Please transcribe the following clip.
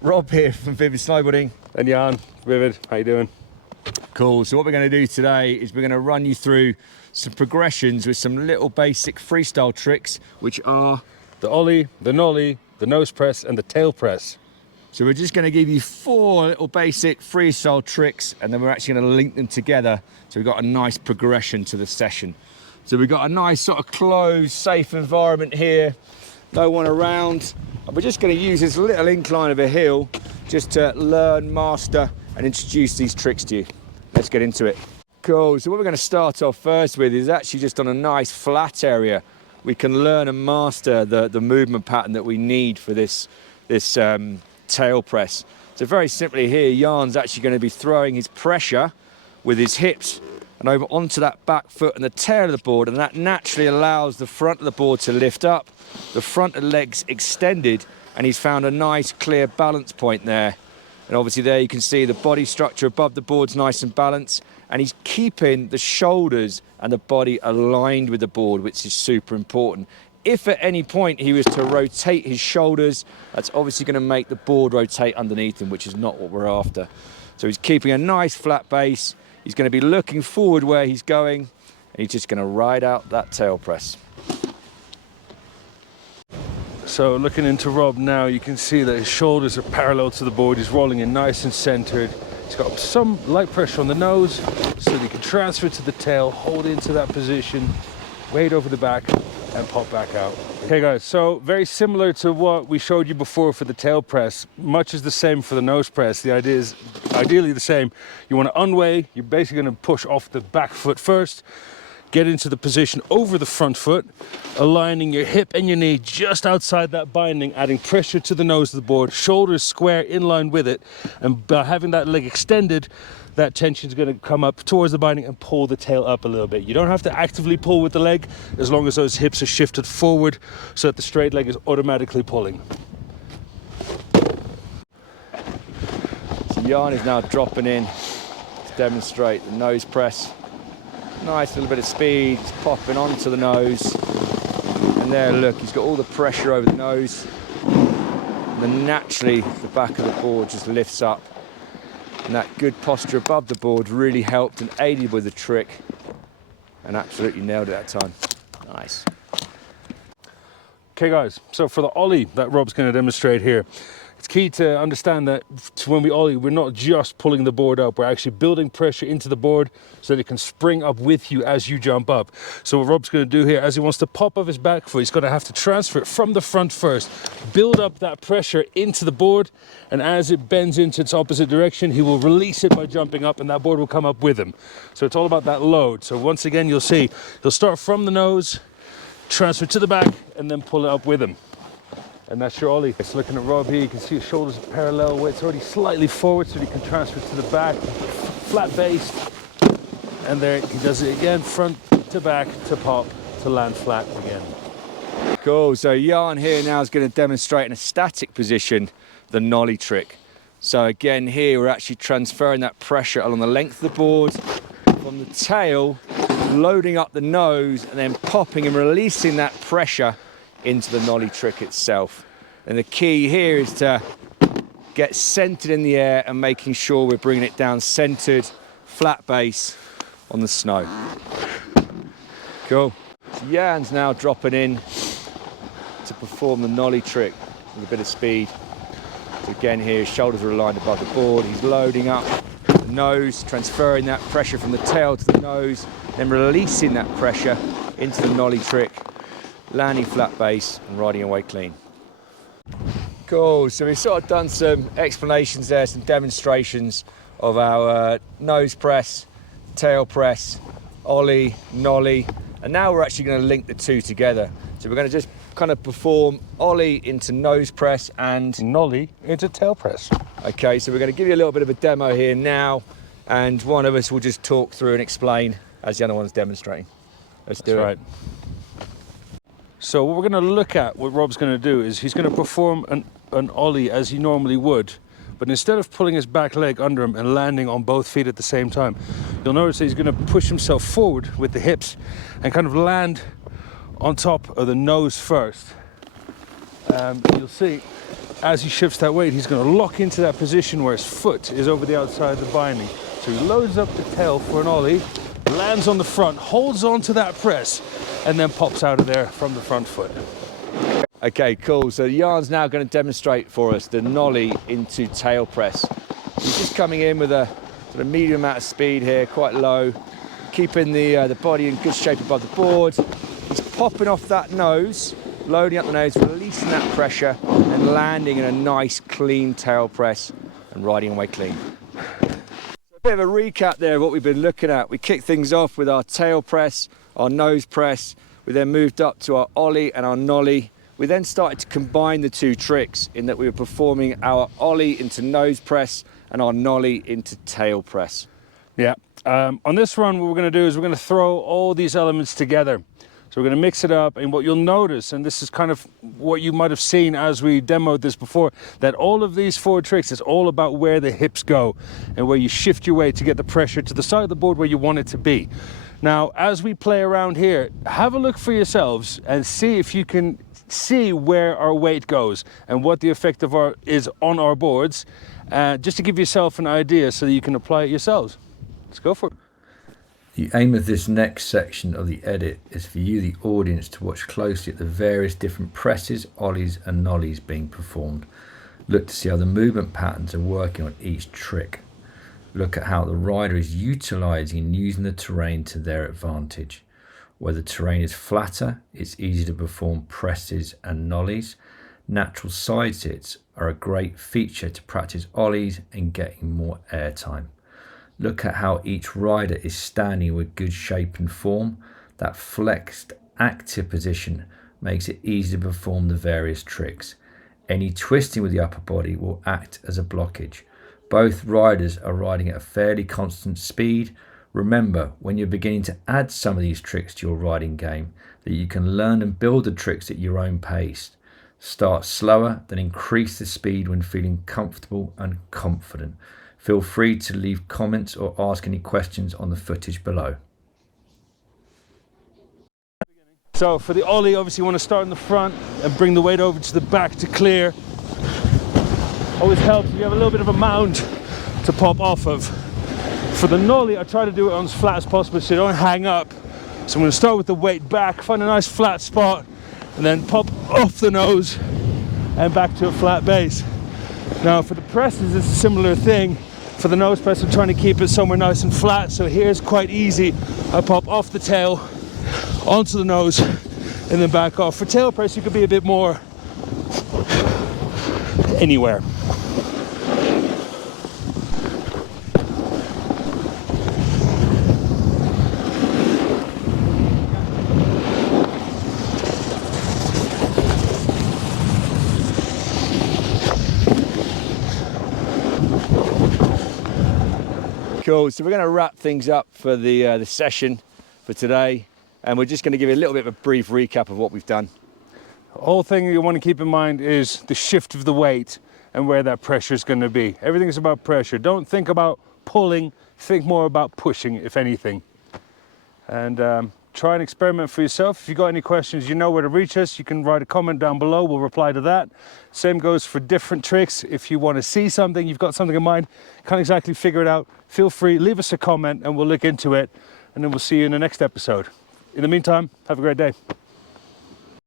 Rob here from Vivid Snowboarding. And Jan, Vivid, how you doing? Cool, so what we're going to do today is we're going to run you through some progressions with some little basic freestyle tricks, which are the Ollie, the Nollie, the nose press, and the tail press. So we're just going to give you 4 little basic freestyle tricks, and then we're actually going to link them together so we've got a nice progression to the session. So we've got a nice sort of closed, safe environment here, no one around, and we're just going to use this little incline of a hill just to learn, master, and introduce these tricks to you. Let's get into it. Cool, so what we're going to start off first with is actually just on a nice flat area. We can learn and master the movement pattern that we need for this tail press. So very simply here, Jan's actually going to be throwing his pressure with his hips and over onto that back foot and the tail of the board, and that naturally allows the front of the board to lift up, the front of the legs extended, and he's found a nice clear balance point there. And obviously there you can see the body structure above the board's nice and balanced, and he's keeping the shoulders and the body aligned with the board, which is super important. If at any point he was to rotate his shoulders, that's obviously going to make the board rotate underneath him, which is not what we're after. So he's keeping a nice flat base. He's going to be looking forward where he's going, and he's just going to ride out that tail press. So looking into Rob now, you can see that his shoulders are parallel to the board. He's rolling in nice and centered. He's got some light pressure on the nose so that he can transfer to the tail, hold into that position, weight over the back, and pop back out. Okay guys, so very similar to what we showed you before for the tail press, much is the same for the nose press. The idea is ideally the same. You want to unweigh, you're basically going to push off the back foot first, get into the position over the front foot, aligning your hip and your knee just outside that binding, adding pressure to the nose of the board, shoulders square in line with it, and by having that leg extended, that tension is going to come up towards the binding and pull the tail up a little bit. You don't have to actively pull with the leg as long as those hips are shifted forward so that the straight leg is automatically pulling. So Jan is now dropping in to demonstrate the nose press. Nice little bit of speed, he's popping onto the nose. And there, look, he's got all the pressure over the nose. And then naturally, the back of the board just lifts up. And that good posture above the board really helped and aided with the trick, and absolutely nailed it that time. Nice. Okay guys, so for the Ollie that Rob's going to demonstrate here, it's key to understand that when we Ollie, we're not just pulling the board up, we're actually building pressure into the board so that it can spring up with you as you jump up. So what Rob's going to do here, as he wants to pop up his back foot, he's going to have to transfer it from the front first, build up that pressure into the board, and as it bends into its opposite direction, he will release it by jumping up, and that board will come up with him. So it's all about that load. So once again, you'll see, he'll start from the nose, transfer to the back, and then pull it up with him. And that's your Ollie. It's looking at Rob here, you can see his shoulders are parallel, weight's already slightly forward so he can transfer to the back, flat based. And there he does it again, front to back, to pop, to land flat again. Cool, so Jan here now is going to demonstrate in a static position the Nollie trick. So again here we're actually transferring that pressure along the length of the board, from the tail, loading up the nose, and then popping and releasing that pressure into the Nollie trick itself. And the key here is to get centered in the air and making sure we're bringing it down centered, flat base on the snow. Cool. So Jan's now dropping in to perform the Nollie trick with a bit of speed. So again here, his shoulders are aligned above the board. He's loading up the nose, transferring that pressure from the tail to the nose, then releasing that pressure into the Nollie trick, landing flat base and riding away clean. Cool, so we've sort of done some explanations there, some demonstrations of our nose press, tail press, Ollie, Nollie, and now we're actually going to link the two together. So we're going to just kind of perform Ollie into nose press and Nollie into tail press. Okay, so we're going to give you a little bit of a demo here now, and one of us will just talk through and explain as the other one's demonstrating. Let's do it. Right. So what we're going to look at, what Rob's going to do is he's going to perform an Ollie as he normally would, but instead of pulling his back leg under him and landing on both feet at the same time, you'll notice that he's going to push himself forward with the hips and kind of land on top of the nose first. You'll see as he shifts that weight, he's going to lock into that position where his foot is over the outside of the binding. So he loads up the tail for an ollie, lands on the front, holds on to that press, and then pops out of there from the front foot. Okay, cool. So Jan's now going to demonstrate for us the nollie into tail press. He's just coming in with a sort of medium amount of speed here, quite low, keeping the body in good shape above the board. He's popping off that nose, loading up the nose, releasing that pressure, and landing in a nice clean tail press and riding away clean. A bit of a recap there of what we've been looking at. We kicked things off with our tail press, our nose press. We then moved up to our ollie and our nollie. We then started to combine the two tricks in that we were performing our ollie into nose press and our nollie into tail press. Yeah, on this run, what we're going to do is we're going to throw all these elements together. So we're going to mix it up, and what you'll notice, and this is kind of what you might have seen as we demoed this before, that all of these 4 tricks is all about where the hips go and where you shift your weight to get the pressure to the side of the board where you want it to be. Now, as we play around here, have a look for yourselves and see if you can see where our weight goes and what the effect of is on our boards, just to give yourself an idea so that you can apply it yourselves. Let's go for it. The aim of this next section of the edit is for you, the audience, to watch closely at the various different presses, ollies and nollies being performed. Look to see how the movement patterns are working on each trick. Look at how the rider is utilising and using the terrain to their advantage. Where the terrain is flatter, it's easy to perform presses and nollies. Natural side sits are a great feature to practice ollies and getting more airtime. Look at how each rider is standing with good shape and form. That flexed, active position makes it easy to perform the various tricks. Any twisting with the upper body will act as a blockage. Both riders are riding at a fairly constant speed. Remember, when you're beginning to add some of these tricks to your riding game, that you can learn and build the tricks at your own pace. Start slower, then increase the speed when feeling comfortable and confident. Feel free to leave comments or ask any questions on the footage below. So for the ollie, obviously you want to start in the front and bring the weight over to the back to clear. Always helps if you have a little bit of a mound to pop off of. For the nollie, I try to do it on as flat as possible so you don't hang up. So I'm going to start with the weight back, find a nice flat spot, and then pop off the nose and back to a flat base. Now for the presses, it's a similar thing. For the nose press, I'm trying to keep it somewhere nice and flat. So here's quite easy. I pop off the tail, onto the nose, and then back off. For tail press, you could be a bit more anywhere. Cool, so we're going to wrap things up for the session for today, and we're just going to give you a little bit of a brief recap of what we've done. The whole thing you want to keep in mind is the shift of the weight and where that pressure is going to be. Everything is about pressure. Don't think about pulling, think more about pushing, if anything. And try and experiment for yourself. If you've got any questions, you know where to reach us. You can write a comment down below, we'll reply to that. Same goes for different tricks. If you want to see something, you've got something in mind, can't exactly figure it out, feel free, leave us a comment and we'll look into it, and then we'll see you in the next episode. In the meantime, have a great day.